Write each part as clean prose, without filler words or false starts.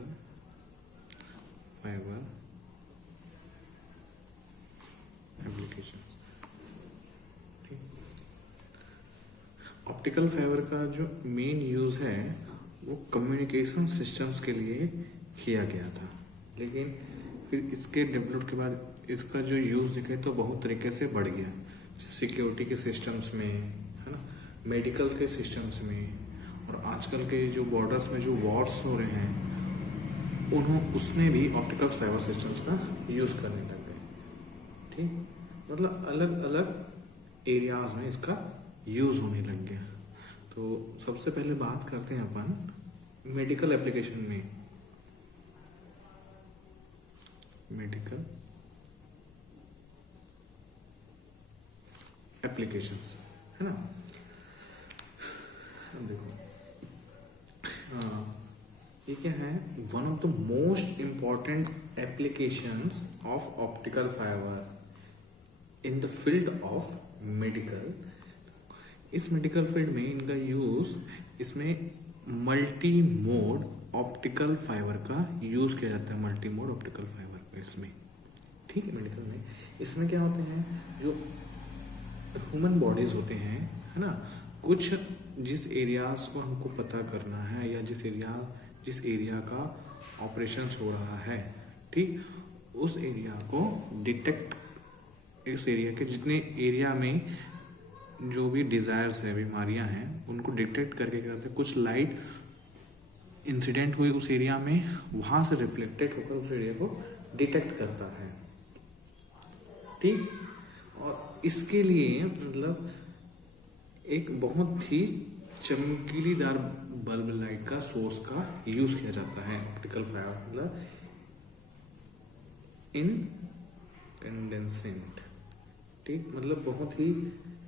Optical fibre application. Optical fibre का जो main use है वो कम्युनिकेशन सिस्टम्स के लिए किया गया था, लेकिन फिर इसके डेवलप के बाद इसका जो यूज़ दिखे तो बहुत तरीके से बढ़ गया, जैसे सिक्योरिटी के सिस्टम्स में, है ना, मेडिकल के सिस्टम्स में, और आजकल के जो बॉर्डर्स में जो वॉर्स हो रहे हैं उसमें भी ऑप्टिकल फाइबर सिस्टम्स का यूज़ करने लग गए। ठीक, मतलब अलग अलग एरियाज में इसका यूज़ होने लग गया। तो सबसे पहले बात करते हैं अपन मेडिकल एप्लीकेशन में। मेडिकल एप्लीकेशंस, है ना। अब देखो, ये क्या है, one of the most important applications of optical fibre in the field of medical. इस मेडिकल फील्ड में इनका यूज़, इसमें मल्टी मोड ऑप्टिकल फाइबर का यूज़ किया जाता है। मल्टी मोड ऑप्टिकल फाइबर का इसमें, ठीक है, मेडिकल में इसमें क्या होते हैं, जो ह्यूमन बॉडीज होते हैं, है ना, कुछ जिस एरियाज को हमको पता करना है या जिस एरिया का ऑपरेशंस हो रहा है, ठीक, उस एरिया को डिटेक्ट, इस एरिया के जितने एरिया में जो भी डिज़ायर्स है, बीमारियां हैं, उनको डिटेक्ट करके क्या करते हैं, कुछ लाइट इंसिडेंट हुई उस एरिया में, वहाँ से रिफ्लेक्टेड होकर उस एरिया को डिटेक्ट करता है। ठीक, और इसके लिए मतलब एक बहुत ही चमकीलीदार बल्ब लाइट का सोर्स का यूज किया जाता है। ऑप्टिकल फाइबर मतलब इनकैंडेसेंट, ठीक, मतलब बहुत ही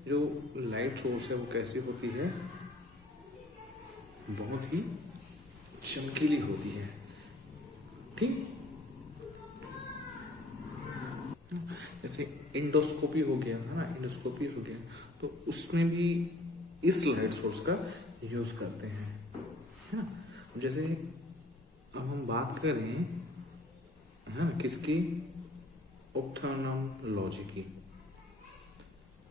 जो लाइट सोर्स है वो कैसी होती है, बहुत ही चमकीली होती है। ठीक, जैसे इंडोस्कोपी हो गया, है ना, इंडोस्कोपी हो गया, तो उसमें भी इस लाइट सोर्स का यूज करते हैं, है ना। जैसे अब हम बात करें, है ना, किसकी, ऑप्थेल्मोलॉजी की,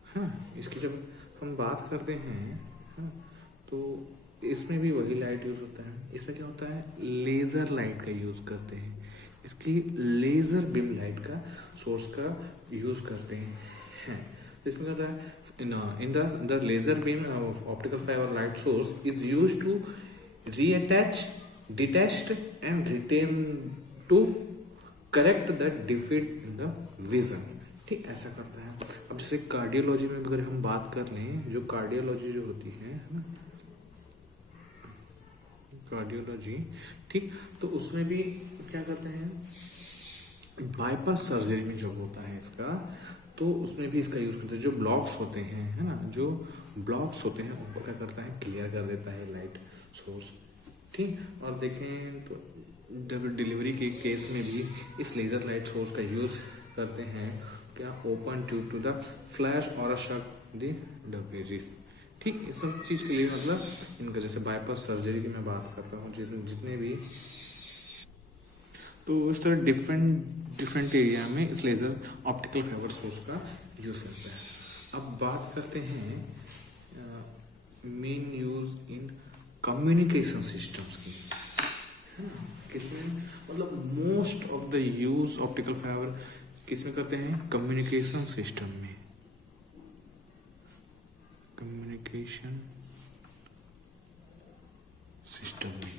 है ना, इसकी जब हम बात करते हैं, है ना, तो इसमें भी वही लाइट यूज होता है। इसमें क्या होता है, लेजर लाइट का यूज करते हैं, इसकी लेजर बीम लाइट का सोर्स का यूज करते हैं। इसमें क्या होता है, in the laser beam of optical fiber light source is use to reattach, detached and retain to correct the defect in the vision. ठीक, ऐसा करता है। अब जैसे कार्डियोलॉजी में अगर हम बात कर लें, जो कार्डियोलॉजी जो होती है ना, कार्डियोलॉजी, ठीक, तो उसमें भी क्या करते हैं, बाईपास सर्जरी में जो होता है इसका, तो उसमें भी इसका यूज करते हैं। जो ब्लॉक्स होते हैं, है ना, जो ब्लॉक्स होते हैं उनको क्या करता है, क्लियर कर देता है लाइट सोर्स। ठीक, और देखें तो डिलीवरी के केस में भी इस लेजर लाइट सोर्स का यूज करते हैं, क्या, open due to the flash और शक द पेजेस। ठीक, इस सब चीज़ के लिए मतलब इनका, जैसे बाईपास सर्जरी की मैं बात करता हूँ, जितने भी, तो इस तरह डिफरेंट एरिया में इस लेज़र ऑप्टिकल फाइबर सोर्स का यूज़ करता है। अब बात करते हैं main use in communication systems की, है ना, किसमें, मतलब most of the use optical fibre किसमें करते हैं, कम्युनिकेशन सिस्टम में, कम्युनिकेशन सिस्टम में।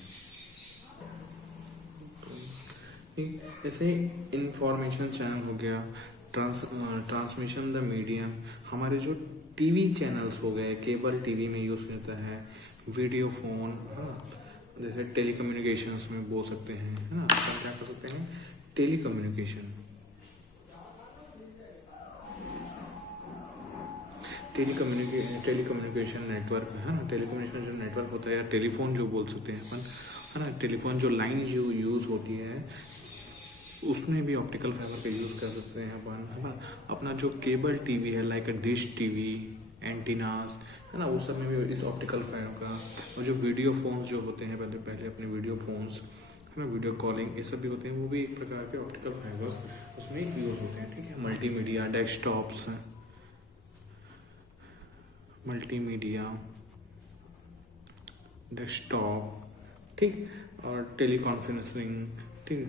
जैसे इंफॉर्मेशन चैनल हो गया, ट्रांसमिशन द मीडियम, हमारे जो टीवी चैनल्स हो गए, केबल टीवी में यूज़ होता है, वीडियो फोन, है ना, जैसे टेलीकम्युनिकेशंस में बोल सकते हैं, है ना, तो क्या कर सकते हैं, टेलीकम्युनिकेशन नेटवर्क, है ना, टेलीकम्युनिकेशन जो नेटवर्क होता है, या टेलीफोन जो बोल सकते हैं अपन, है ना, टेलीफोन जो लाइन जो यूज़ होती है, उसमें भी ऑप्टिकल फाइबर का यूज़ कर सकते हैं अपन, है ना। अपना जो केबल टीवी है, लाइक अ डिश टीवी, एंटीनास, है ना, उस सब में भी इस ऑप्टिकल फाइबर का, और जो वीडियो फोन्स जो होते हैं, पहले अपने वीडियो फोन्स, है ना, वीडियो कॉलिंग, ये सब भी होते हैं, वो भी एक प्रकार के ऑप्टिकल फाइबर्स उसमें यूज होते हैं। ठीक है, मल्टीमीडिया, डेस्कटॉप्स, मल्टीमीडिया, डेस्कटॉप, ठीक, और टेलीकॉन्फ्रेंसिंग, ठीक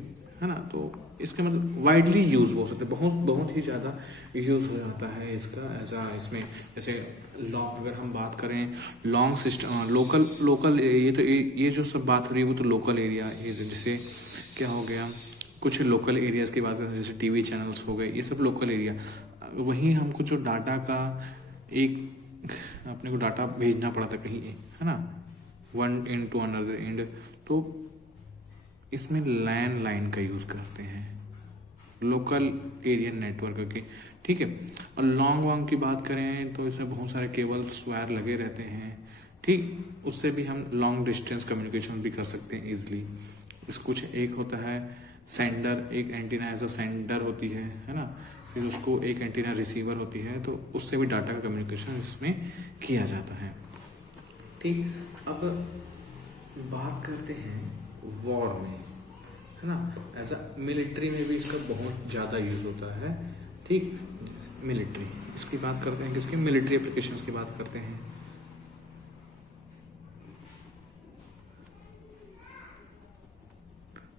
है ना। तो इसके मतलब वाइडली यूज हो सकते हैं, बहुत बहुत ही ज़्यादा यूज हो जाता है इसका ऐसा। इसमें जैसे लॉन्ग, अगर हम बात करें लॉन्ग सिस्टम, लोकल लोकल ये तो ये जो सब बात हो रही है वो तो लोकल एरिया, जैसे क्या हो गया, कुछ लोकल एरियाज़ की बात करें जैसे टीवी चैनल्स हो गए, ये सब लोकल एरिया। वहीं हमको जो डाटा का एक अपने को डाटा भेजना पड़ा था कहीं, है ना, one end to another end, तो इसमें लैंड लाइन का यूज़ करते हैं, लोकल एरिया नेटवर्क के। ठीक है, और लॉन्ग वॉन्ग की बात करें तो इसमें बहुत सारे केबल्स वायर लगे रहते हैं। ठीक, उससे भी हम लॉन्ग डिस्टेंस कम्युनिकेशन भी कर सकते हैं ईजिली। इस कुछ एक होता है सेंडर, एक एंटीना एज अ सेंडर होती है ना, फिर उसको एक एंटीना रिसीवर होती है, तो उससे भी डाटा का कम्युनिकेशन इसमें किया जाता है। ठीक, अब बात करते हैं वॉर में, है ना, ऐसा मिलिट्री में भी इसका बहुत ज़्यादा यूज़ होता है। ठीक, मिलिट्री, इसकी बात करते हैं, किसकी, मिलिट्री एप्लीकेशंस की बात करते हैं,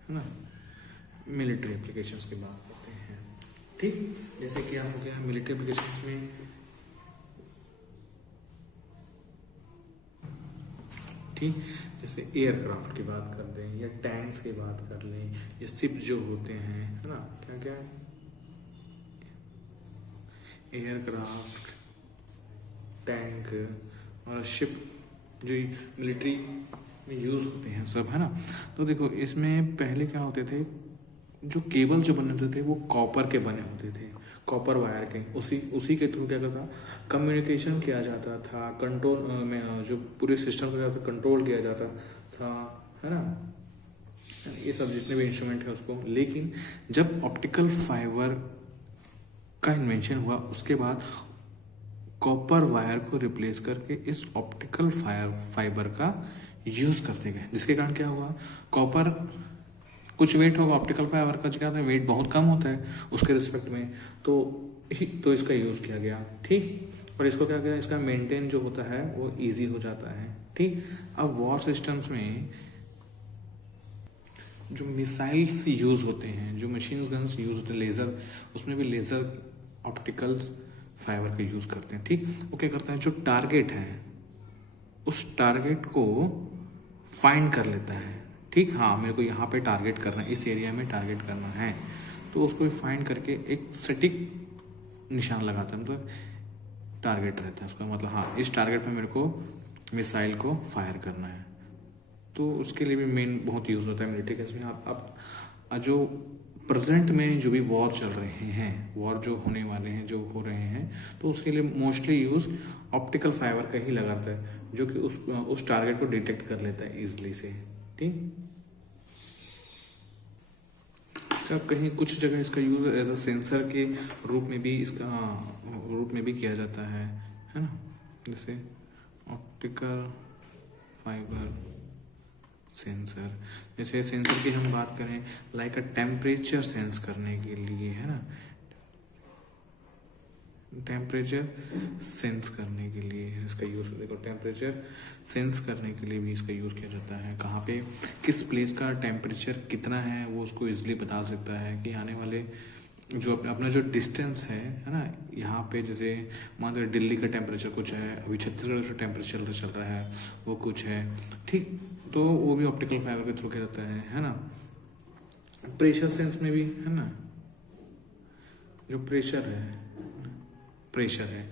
है ना, मिलिट्री एप्लीकेशंस की बात करते हैं। ठीक, जैसे क्या हो गया मिलिट्री एप्लीकेशंस में, ठीक, जैसे एयरक्राफ्ट की बात कर दें या टैंक्स की बात कर लें या शिप जो होते हैं, है ना, क्या क्या, एयरक्राफ्ट, टैंक और शिप जो मिलिट्री में यूज़ होते हैं सब, है ना। तो देखो इसमें पहले क्या होते थे, जो केबल जो बने होते थे वो कॉपर के बने होते थे, कॉपर वायर के, उसी के थ्रू क्या करता, कम्युनिकेशन किया जाता था, कंट्रोल में जो पूरे सिस्टम को कंट्रोल किया जाता था, है ना, ये सब जितने भी इंस्ट्रूमेंट है उसको। लेकिन जब ऑप्टिकल फाइबर का इन्वेंशन हुआ उसके बाद कॉपर वायर को रिप्लेस करके इस ऑप्टिकल फाइबर का यूज करते गए, जिसके कारण क्या हुआ, कॉपर कुछ वेट होगा, ऑप्टिकल फाइबर का क्या होता है, वेट बहुत कम होता है उसके रिस्पेक्ट में, तो इसका यूज़ किया गया। ठीक, और इसको क्या किया, इसका मेंटेन जो होता है वो इजी हो जाता है। ठीक, अब वॉर सिस्टम्स में जो मिसाइल्स यूज़ होते हैं, जो मशीन गन्स यूज़ होते हैं, लेज़र, उसमें भी लेज़र ऑप्टिकल फाइबर का यूज़ करते हैं। ठीक, वो क्या करता है, जो टारगेट है उस टारगेट को फाइंड कर लेता है। ठीक, हाँ मेरे को यहाँ पे टारगेट करना है, इस एरिया में टारगेट करना है, तो उसको फाइंड करके एक सटीक निशान लगाता है, मतलब टारगेट रहता है उसका, मतलब हाँ इस टारगेट पे मेरे को मिसाइल को फायर करना है। तो उसके लिए भी मेन बहुत यूज़ होता है मिलिट्री केस में। आप जो प्रेजेंट में जो भी वॉर चल रहे हैं, वॉर जो होने वाले हैं, जो हो रहे हैं, तो उसके लिए मोस्टली यूज़ ऑप्टिकल फाइबर का ही लगाता है, जो कि उस टारगेट को डिटेक्ट कर लेता है ईजिली से। ठीक, इसका कहीं कुछ जगह इसका यूज़ एज अ सेंसर के रूप में भी इसका रूप में भी किया जाता है ना, जैसे ऑप्टिकल फाइबर सेंसर, जैसे सेंसर की हम बात करें लाइक अ टेम्परेचर सेंस करने के लिए, है ना, टेम्परेचर सेंस करने के लिए इसका यूज़, देखो टेम्परेचर सेंस करने के लिए भी इसका यूज़ किया जाता है, कहाँ पे किस प्लेस का टेम्परेचर कितना है वो उसको इजीली बता सकता है कि आने वाले जो अपना जो डिस्टेंस है ना, यहाँ पे जैसे मान लो दिल्ली का टेम्परेचर कुछ है, अभी छत्तीसगढ़ का जो टेम्परेचर चल रहा है वो कुछ है। ठीक, तो वो भी ऑप्टिकल फाइबर के थ्रू किया जाता है ना। प्रेशर सेंस में भी, है ना, जो प्रेशर है,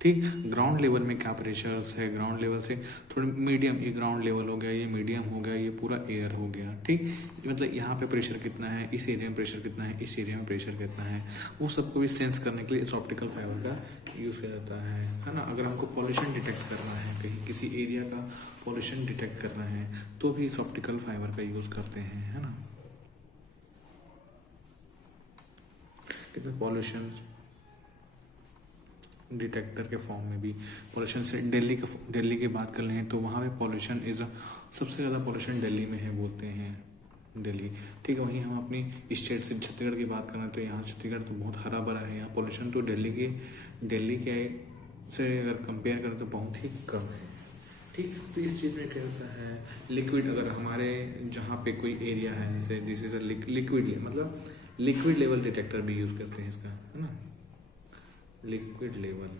ठीक, ग्राउंड लेवल में क्या प्रेशर्स है, ग्राउंड लेवल से थोड़ा मीडियम, ये ग्राउंड लेवल हो गया, ये मीडियम हो गया, ये पूरा एयर हो गया। ठीक, मतलब यहाँ पे प्रेशर कितना है, इस एरिया में प्रेशर कितना है, इस एरिया में प्रेशर कितना है, वो सबको भी सेंस करने के लिए इस ऑप्टिकल फाइबर का यूज़ किया जाता है ना। अगर हमको पॉल्यूशन डिटेक्ट करना है, कहीं किसी एरिया का पॉल्यूशन डिटेक्ट करना है तो भी इस ऑप्टिकल फाइबर का यूज़ करते हैं, है ना। कितने पॉल्यूशन डिटेक्टर के फॉर्म में भी पॉल्यूशन से, दिल्ली की बात कर लें तो वहाँ पे पॉल्यूशन सबसे ज़्यादा पॉल्यूशन दिल्ली में है बोलते हैं। दिल्ली। ठीक है, वहीं हम अपनी स्टेट से छत्तीसगढ़ की बात करें तो यहाँ छत्तीसगढ़ तो बहुत हरा भरा है, यहाँ पोल्यूशन तो दिल्ली के से अगर कंपेयर करें तो बहुत ही कम है। ठीक, तो इस चीज़ में क्या होता है, लिक्विड अगर हमारे जहाँ पे कोई एरिया है, जैसे दिस इज अ लिक्विड, मतलब लिक्विड लेवल डिटेक्टर भी यूज़ करते हैं इसका, है ना, लिक्विड लेवल।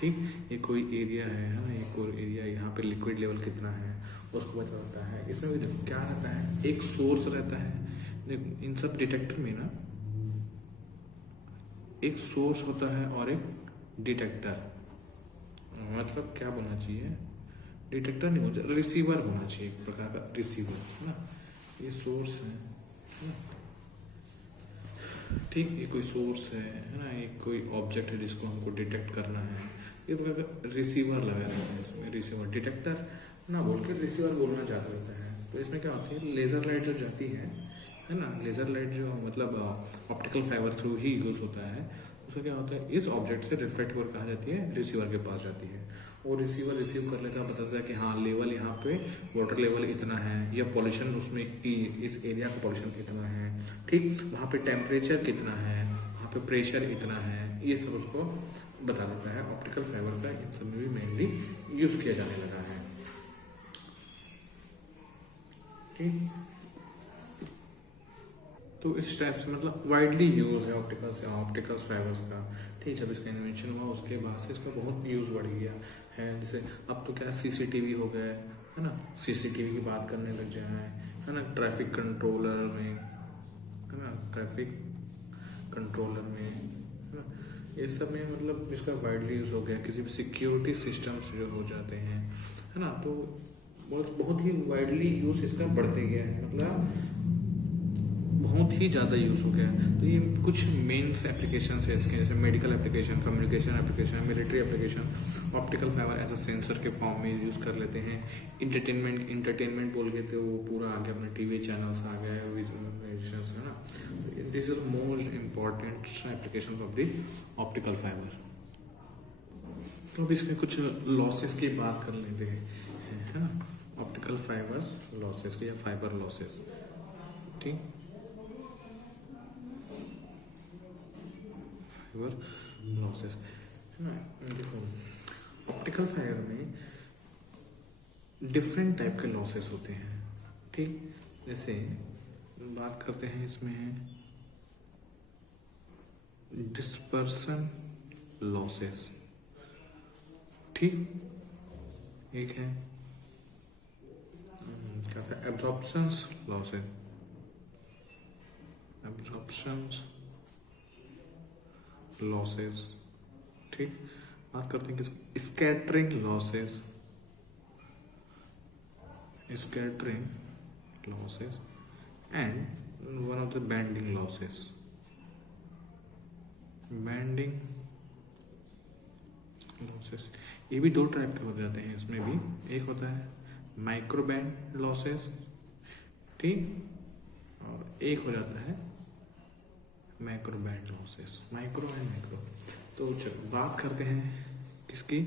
ठीक, ये कोई एरिया है ना, ये कोई एरिया, यहाँ पे लिक्विड लेवल कितना है उसको पता होता है। इसमें भी देखो क्या रहता है, एक सोर्स रहता है। देखो इन सब डिटेक्टर में ना एक सोर्स होता है और एक डिटेक्टर, मतलब क्या बोलना चाहिए, डिटेक्टर नहीं होना, रिसीवर होना चाहिए, एक प्रकार का रिसीवर, है ना। ये सोर्स है ना? ठीक, ये कोई सोर्स है ना, ये कोई ऑब्जेक्ट है जिसको हमको डिटेक्ट करना है, ये प्रकार का रिसीवर लगा रहता है इसमें, रिसीवर डिटेक्टर ना बोल के रिसीवर बोलना ज़्यादा रहता है। तो इसमें क्या होती है, लेज़र लाइट जो जाती है ना, लेज़र लाइट जो मतलब ऑप्टिकल फाइबर थ्रू ही यूज़ होता है, उसका क्या होता है, इस ऑब्जेक्ट से रिफ्लेक्ट होकर कहाँ जाती है, रिसीवर के पास जाती है, और रिसीवर रिसीव कर लेता है, बताता है कि हाँ लेवल यहाँ पे वाटर लेवल इतना है, या पॉल्यूशन उसमें इस एरिया का पॉल्यूशन इतना है, ठीक, वहाँ पे टेम्परेचर कितना है, वहाँ पे प्रेशर इतना है, ये सब उसको बता देता है। ऑप्टिकल फाइबर का इन सब में भी मेनली यूज़ किया जाने लगा है। ठीक, तो इस टाइप से मतलब वाइडली यूज़ है ऑप्टिकल फाइबर्स का। ठीक, जब इसका इन्वेंशन हुआ उसके बाद से इसका बहुत यूज़ बढ़ गया है। जैसे अब तो क्या सीसीटीवी हो गया है ना, सीसीटीवी की बात करने लग जाए, है ना, ट्रैफिक कंट्रोलर में, है ना, ट्रैफिक कंट्रोलर में, है ना, ये सब में मतलब इसका वाइडली यूज़ हो गया। किसी भी सिक्योरिटी सिस्टम्स जो हो जाते हैं, है ना, तो बहुत बहुत ही वाइडली यूज़ इसका बढ़ते गया है, मतलब बहुत ही ज़्यादा यूज़ हो गया है। तो ये कुछ मेन्स एप्लीकेशन है इसके, जैसे medical application, communication application, military application optical fiber as a sensor के फॉर्म में यूज़ कर लेते हैं। इंटरटेनमेंट बोल के तो वो पूरा आ गया, अपने टीवी चैनल्स आ गया विजुअलाइजेशंस, है ना। This is most important application of the optical fibre. तो अब इसमें कुछ लॉसेस की बात कर लेते हैं, है ना, ऑप्टिकल फाइबर्स लॉसेस के या फाइबर लॉसेस। ठीक, फाइबर लॉसेस, है ना। देखो ऑप्टिकल फाइबर में डिफरेंट टाइप के लॉसेस होते हैं। ठीक, जैसे बात करते हैं, इसमें है डिस्पर्सन लॉसेस। ठीक, एक है क्या था, एब्जॉर्प्शंस लॉसेस, एब्जॉर्प्शंस लॉसेस। ठीक, बात करते हैं कि scattering losses, scattering losses and one of the banding losses, banding losses। ये भी दो टाइप के हो जाते हैं इसमें भी, एक होता है माइक्रो बैंड लॉसेस, ठीक, और एक हो जाता है macro band losses, micro and macro. तो चलो बात करते हैं किसकी,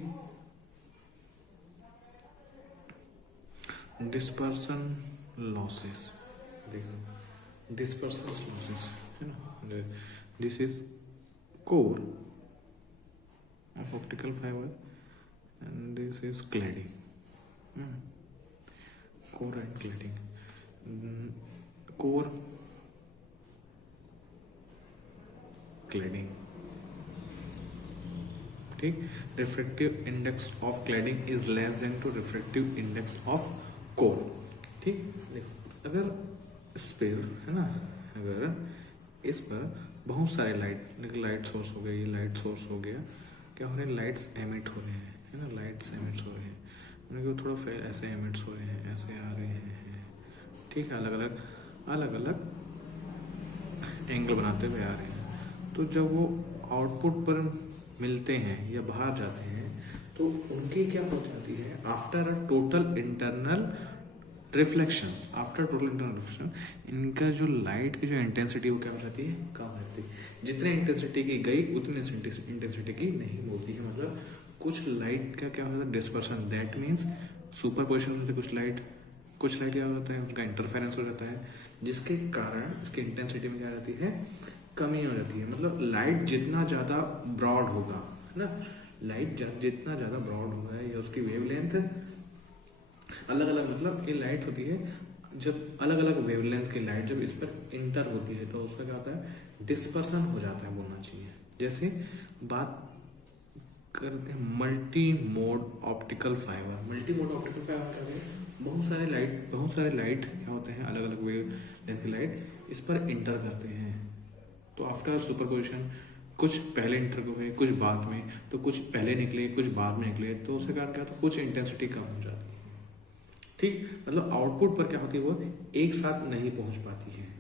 डिस्पर्सन लॉसेस। देखो डिस्पर्सन लॉसेस, है ना, this is core of optical fibre and this is cladding, core and cladding, core cladding. ठीक, refractive index of cladding is less than to refractive index of core. ठीक, अगर इस पर, है ना, अगर इस पर बहुत सारे लाइट सोर्स हो गया, ये लाइट सोर्स हो गया, क्या हो रहे हैं, लाइट्स एमिट हो रहे हैं, है ना, लाइट्स एमिट हो रहे हैं, उनके थोड़ा ऐसे एमिट्स हो रहे हैं, ऐसे आ रहे हैं, ठीक है, अलग अलग एंगल बनाते हुए आ रहे हैं। तो जब वो आउटपुट पर मिलते हैं या बाहर जाते हैं तो उनकी क्या हो जाती है, after a total internal reflections, after total internal reflection, इनका जो लाइट की जो इंटेंसिटी वो क्या हो जाती है, कम हो जाती है। जितने इंटेंसिटी की गई उतनी इंटेंसिटी की नहीं होती है, मतलब कुछ लाइट का क्या होता है, डिस्पर्सन, दैट मीन्स सुपरपोजिशन होती है कुछ लाइट क्या होता है, उसका इंटरफेरेंस हो जाता है, जिसके कारण उसकी इंटेंसिटी में क्या आ जाती है, कमी हो जाती है। मतलब लाइट जितना ज़्यादा ब्रॉड होगा, है ना, लाइट जितना ज़्यादा ब्रॉड होगा या उसकी वेवलेंथ अलग अलग, मतलब ये लाइट होती है, जब अलग अलग वेवलेंथ की लाइट जब इस पर इंटर होती है तो उसका क्या होता है, डिस्पर्सन हो जाता है बोलना चाहिए। जैसे बात करते हैं multi mode optical fibre. Multi mode optical fibre क्या होता है, बहुत सारे लाइट क्या होते हैं, अलग अलग वेवलेंथ की लाइट इस पर इंटर करते हैं। तो आफ्टर सुपरपोजिशन कुछ पहले इंटर हुए कुछ बाद में, तो कुछ पहले निकले कुछ बाद में निकले, तो उसके कारण क्या होता है, कुछ इंटेंसिटी कम हो जाती है। ठीक, मतलब आउटपुट पर क्या होती है, वो एक साथ नहीं पहुंच पाती है।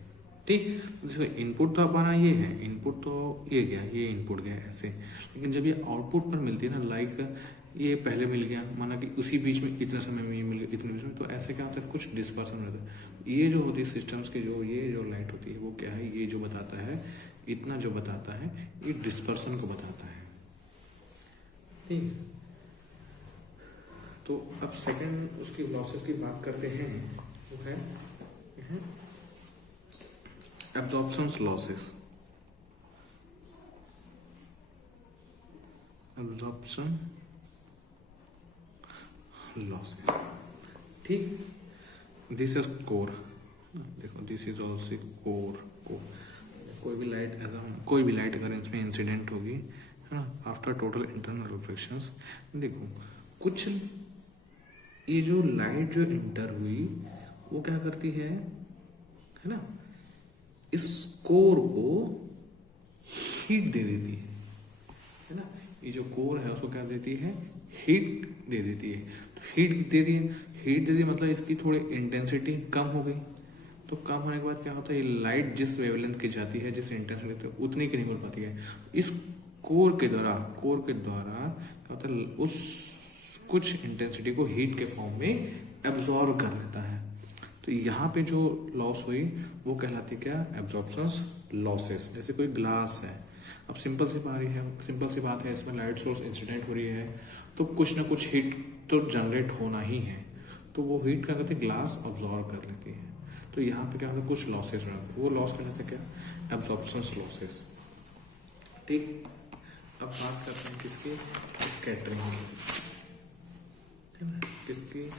ठीक, जैसे इनपुट तो अपना ये है, इनपुट तो ये गया, ये इनपुट गया ऐसे, लेकिन जब ये आउटपुट पर मिलती है ना, लाइक ये पहले मिल गया, माना कि उसी बीच में इतने समय में ये मिल गया, इतने बीच में, तो ऐसे क्या होता है, कुछ डिस्पर्सन होता है। ये जो होती है सिस्टम्स की ये जो लाइट होती है वो क्या है, ये जो बताता है, इतना जो बताता है, ये डिस्पर्सन को बताता है। ठीक, तो अब सेकंड उसकी लॉसेस की बात करते हैं, वो है एब्जॉर्प्शन लॉसेस। एब्जॉर्प्शन लॉसेस, ठीक, दिस इज कोर। देखो दिस इज ऑल्सो कोर। कोई भी लाइट अगर इसमें इंसिडेंट होगी, है ना, आफ्टर टोटल इंटरनल रिफ्लेक्शंस, देखो कुछ ये जो लाइट जो इंटर हुई वो क्या करती है ना, इस कोर को हीट दे देती है ना, ये जो कोर है उसको क्या देती है, हीट दे देती है। तो हीट दे दी, मतलब इसकी थोड़ी इंटेंसिटी कम हो गई। तो कम होने के बाद क्या होता है, ये लाइट जिस वेवलेंथ की जाती है, जिस इंटेंसिटी उतनी की निकल पाती है। इस कोर के द्वारा क्या होता है, उस कुछ इंटेंसिटी को हीट के फॉर्म में एब्जॉर्ब कर लेता है। तो यहाँ पे जो लॉस हुई वो कहलाती है क्या, एब्जॉर्प्शन लॉसेस। जैसे कोई ग्लास है, अब सिंपल सी बात है, इसमें लाइट सोर्स इंसिडेंट हो रही है तो कुछ ना कुछ हीट तो जनरेट होना ही है, तो वो हीट क्या करती है, ग्लास ऑब्जॉर्व कर लेती है। तो यहाँ पे क्या होता है, कुछ लॉसेस हो जाते हैं, वो लॉस क्या होता है, क्या, एब्जॉर्प्शन लॉसेस। ठीक, अब बात करते हैं किसकी, स्कैटरिंग की, है ना, किसकी,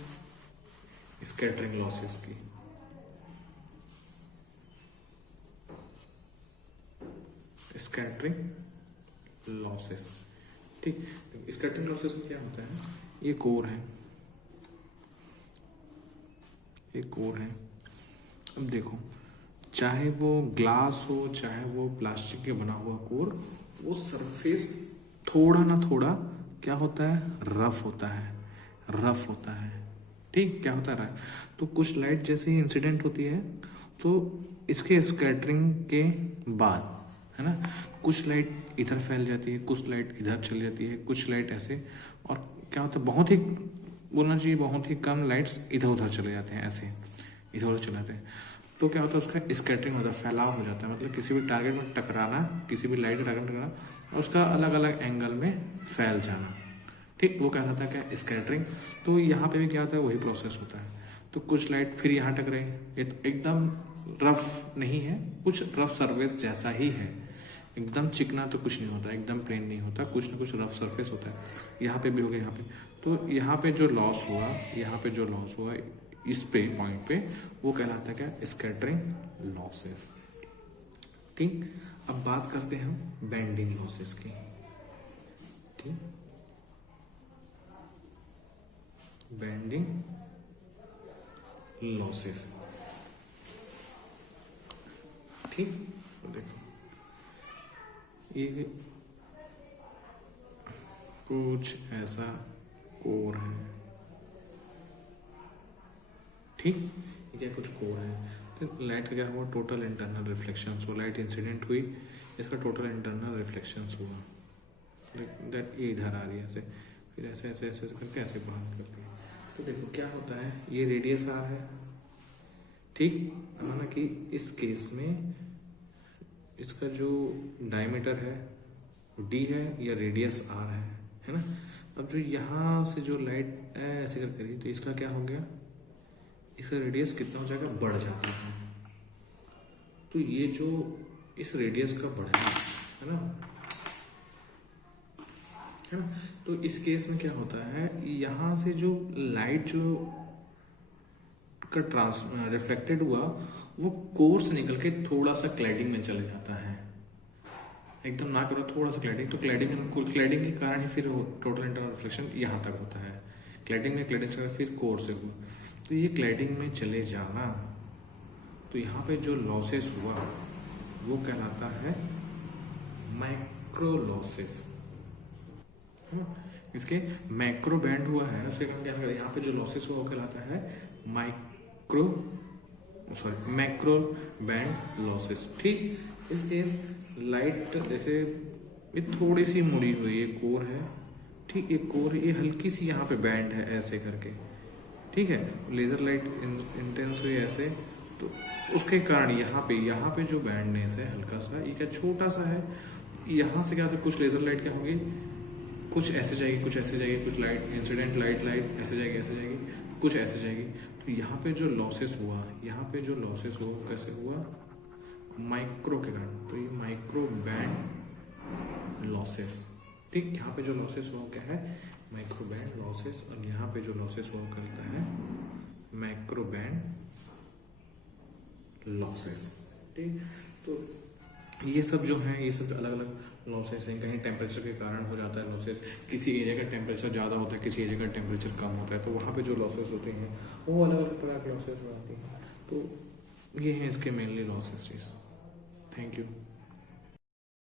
स्कैटरिंग लॉसेस की। स्कैटरिंग लॉसेस, ठीक, स्कैटरिंग लॉसेस में क्या होता है, ये कोर है, अब देखो चाहे वो ग्लास हो चाहे वो प्लास्टिक के बना हुआ कोर, वो सरफेस थोड़ा ना थोड़ा क्या होता है, रफ होता है। ठीक, क्या होता है, तो कुछ लाइट जैसे ही इंसिडेंट होती है तो इसके स्कैटरिंग के बाद, है ना, कुछ लाइट इधर फैल जाती है, कुछ लाइट इधर चली जाती है, कुछ लाइट ऐसे, और क्या होता है, बहुत ही बोलना चाहिए बहुत ही कम लाइट्स इधर उधर चले जाते हैं, ऐसे इधर उधर चले जाते हैं। तो क्या होता है, उसका स्कैटरिंग होता है, फैलाव हो जाता है, मतलब किसी भी टारगेट में टकराना, किसी भी लाइट का टारगेट टकराना और उसका अलग अलग एंगल में फैल जाना। ठीक, वो कहलाता है क्या, स्कैटरिंग। तो यहाँ पे भी क्या होता है, वही प्रोसेस होता है। तो कुछ लाइट फिर यहाँ टकराई, ये तो एकदम रफ नहीं है, कुछ रफ सरफेस जैसा ही है, एकदम चिकना तो कुछ नहीं होता, एकदम प्लेन नहीं होता, कुछ ना कुछ रफ सरफेस होता है। यहाँ पे भी हो गया, यहाँ पे, तो यहाँ पे जो लॉस हुआ इस पे पॉइंट पे, वो कहलाता है क्या, स्कैटरिंग लॉसेस। ठीक, अब बात करते हैं हम बेंडिंग लॉसेस की। ठीक, बेंडिंग लॉसेस, ठीक, तो देखो ये कुछ ऐसा कोर है, ठीक, ये क्या कुछ कोर है, तो लाइट का क्या हुआ, टोटल इंटरनल रिफ्लेक्शंस हुआ, लाइट इंसिडेंट हुई, इसका टोटल इंटरनल रिफ्लेक्शंस हुआ, दैट ये इधर आ रही है ऐसे, फिर ऐसे ऐसे ऐसे करके ऐसे बाहर करती है। तो देखो क्या होता है, ये रेडियस आर है, ठीक, माना कि इस केस में इसका जो डायमीटर है डी है या रेडियस आर है ना, अब जो यहाँ से जो लाइट ऐसे कर करी तो इसका क्या हो गया, इसका रेडियस कितना हो जाएगा, बढ़ जाता है। तो ये जो इस रेडियस का बढ़ना है ना, तो इस केस में क्या होता है, यहाँ से जो लाइट जो का रिफ्लेक्टेड हुआ वो कोर से निकल के थोड़ा सा क्लैडिंग में चले जाता है, एकदम ना करो थोड़ा सा क्लैडिंग, तो क्लैडिंग के कारण ही फिर टोटल इंटरनल रिफ्लेक्शन यहाँ तक होता है। क्लैडिंग से फिर कोर से हुआ, तो ये क्लैडिंग में चले जाना, तो यहाँ पे जो लॉसेस हुआ वो कहलाता है माइक्रो लॉसेस। इसके मैक्रो बैंड हुआ है, उसके कारण क्या, यहाँ पे जो लॉसेस हुआ वो कहलाता है मैक्रो बैंड लॉसेस। ठीक, इस केस लाइट जैसे ये थोड़ी सी मुड़ी हुई है, कोर है, ठीक, ये कोर है, ये हल्की सी यहाँ पे बैंड है ऐसे करके, ठीक है, लेजर लाइट इंटेंस हुई ऐसे, तो उसके कारण यहाँ पे जो बैंडनेस है हल्का सा, ये क्या छोटा सा है, यहाँ से क्या होता है, कुछ लेजर लाइट क्या होगी, कुछ ऐसे जाएगी, कुछ ऐसे जाएगी, कुछ लाइट इंसिडेंट लाइट ऐसे जाएगी, कुछ ऐसे जाएगी। तो यहाँ पे जो लॉसेस हुआ, कैसे हुआ, माइक्रो के कारण, तो ये माइक्रो बैंड लॉसेस। ठीक, यहाँ पे जो लॉसेस हुआ क्या है, माइक्रो बैंड लॉसेस, और यहाँ पे जो लॉसेस हुआ करता है मैक्रो बैंड लॉसेस। ठीक, तो ये सब जो है, ये सब अलग अलग लॉसेस हैं, कहीं टेम्परेचर के कारण हो जाता है लॉसेस, किसी एरिया का टेम्परेचर ज़्यादा होता है, किसी एरिया का टेम्परेचर कम होता है, तो वहाँ पे जो लॉसेस होते हैं वो अलग अलग प्रकार के लॉसेस हो जाती हैं। तो ये हैं इसके मेनली लॉसेस। Thank you.